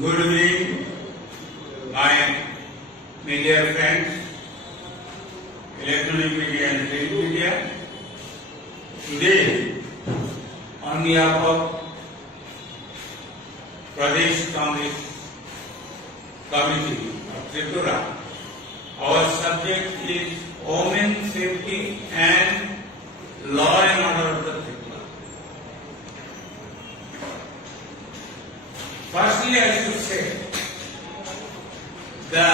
Good evening, my media friends, electronic media and print media. Today, on behalf of Pradesh Congress Committee of Tripura, our subject is women safety and law and order of the Tripura. Firstly, I should say the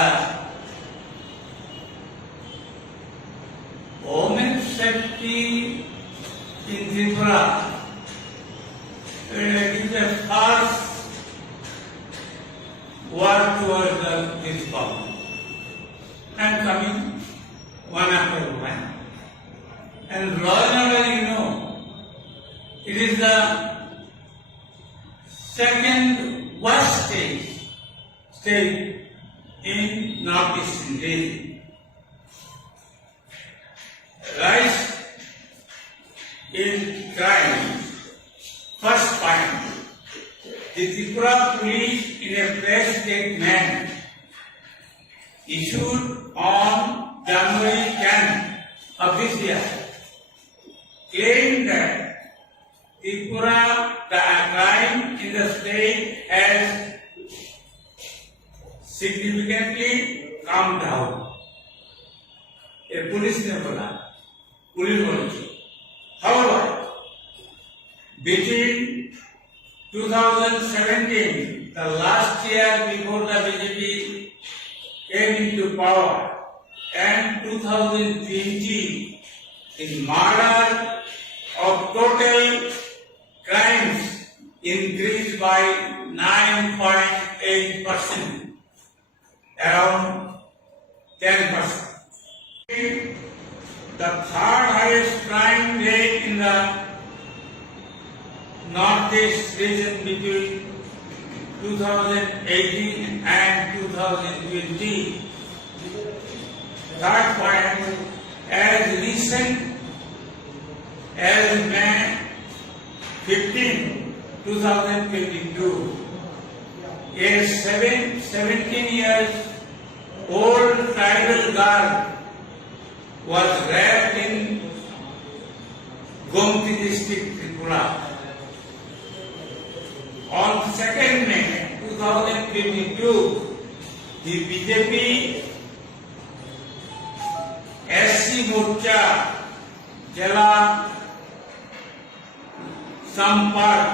women's safety in Tripura is the first work towards this problem. I am coming one after one. And law and order, it is the second worst state in Northeast India. Rise in crime. First point, the Tripura police in a press statement issued on January 10 of this year claimed that Tripura, the crime in the state has significantly calmed down. A police ने बोला, police बोली. However, between 2017, the last year before the BJP came into power, and 2020, the murder of total crimes increased by 9.8%, around 10%. The third highest crime rate in the Northeast region between 2018 and 2020. Third point, as recent as May 15, 2022, a 17 years old tribal girl was raped in Gomti district, Tripura. On 2nd May 2022, the BJP SC Morcha Jala Sampark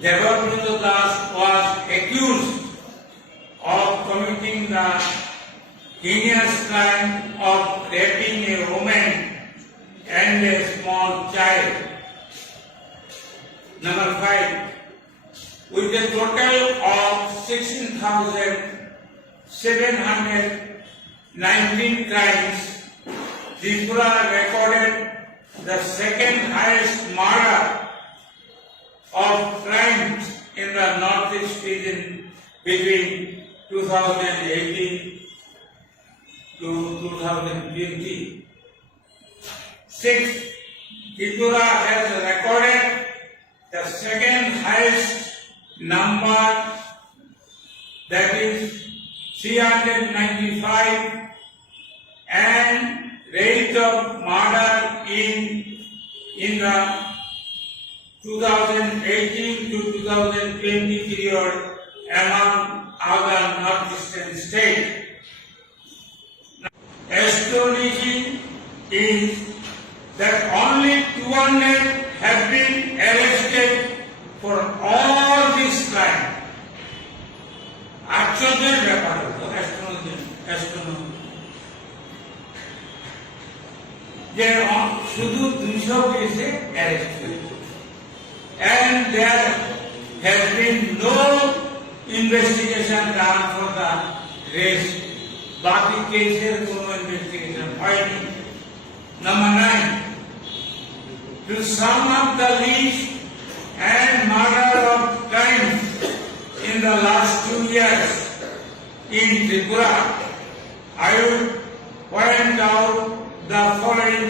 Devarpindu Das was accused of committing the heinous crime of raping a woman and a small child. Number 5, with a total of 16,719 crimes, Tripura recorded the second highest murder of crimes in the Northeast region between 2018 to 2020. 6. Tripura has recorded the second highest number, that is 395, and rate of murder in the 2018 to 2020 period among other northeastern states. Astonishing is that only 200 have been arrested for all this crime. আশ্চর্যের ব্যাপার astronomy যে শুধু 200 কেসে arrest হয়েছে, and there has been no investigation done for the rest. বাকি কেসের কোনো investigation হয়নি. Number 9, to sum up the list and murder of crimes in the last 2 years in Tripura, I would point out the following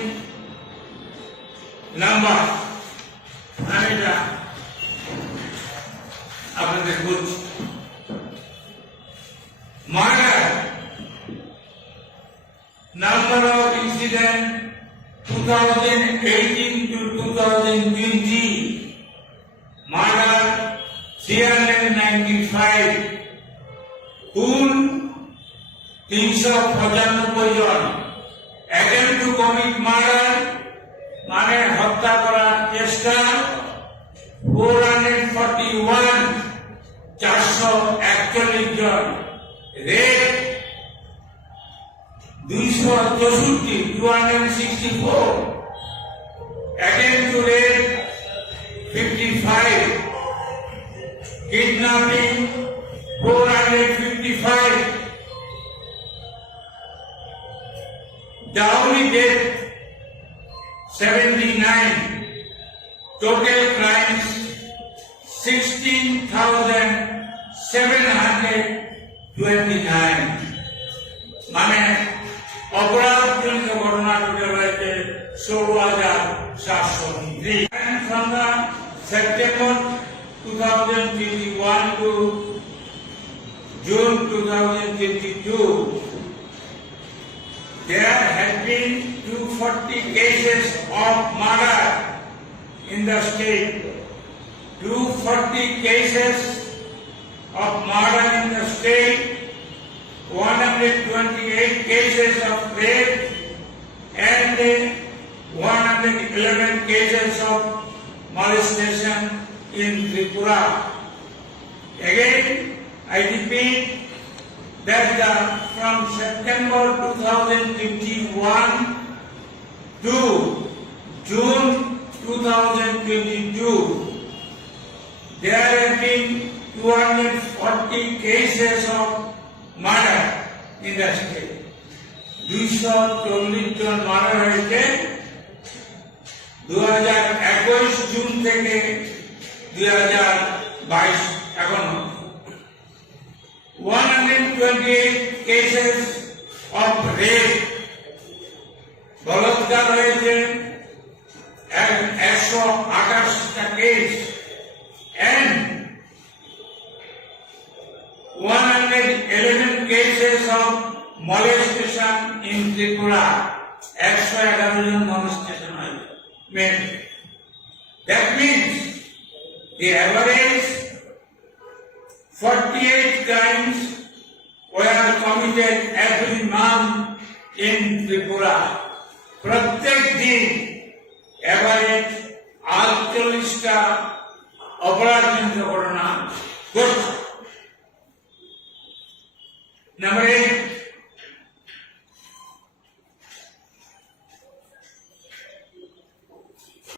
numbers. আপনাদের বলছি। Murder, number of incident 2018 to 2020, murder 395, খুন 395 জন, attempt to commit murder মানে হত্যা করার চেষ্টা 441, 441 জন, rape 264, 264, attempt to rape 55, kidnapping 455, dowry death 79, total crimes 16,729, মানে অপরাধ জনিত ঘটনা টোটাল হয়েছে 16,703। From the September 2021 to June 2022, there had been 240 cases of murder in the state, 240 cases of murder in the state, 128 cases of rape, and 111 cases of molestation in Tripura. Again, I repeat that from September 2021 to June 2022, there have been 240 cases of murder in the state. 240 জন murder হয়েছে 2021 June থেকে 2022 এখন। 128 cases of rape, বলাৎকার হয়েছে 128টা case, and 111 cases of molestation in Tripura. 111 জন molestation হয়েছে men. That means the average 48 crimes were committed every month in Tripura. প্রত্যেক দিন এভারেজ 48টা অপরাধজনিত ঘটনা ঘটছে। Number 8,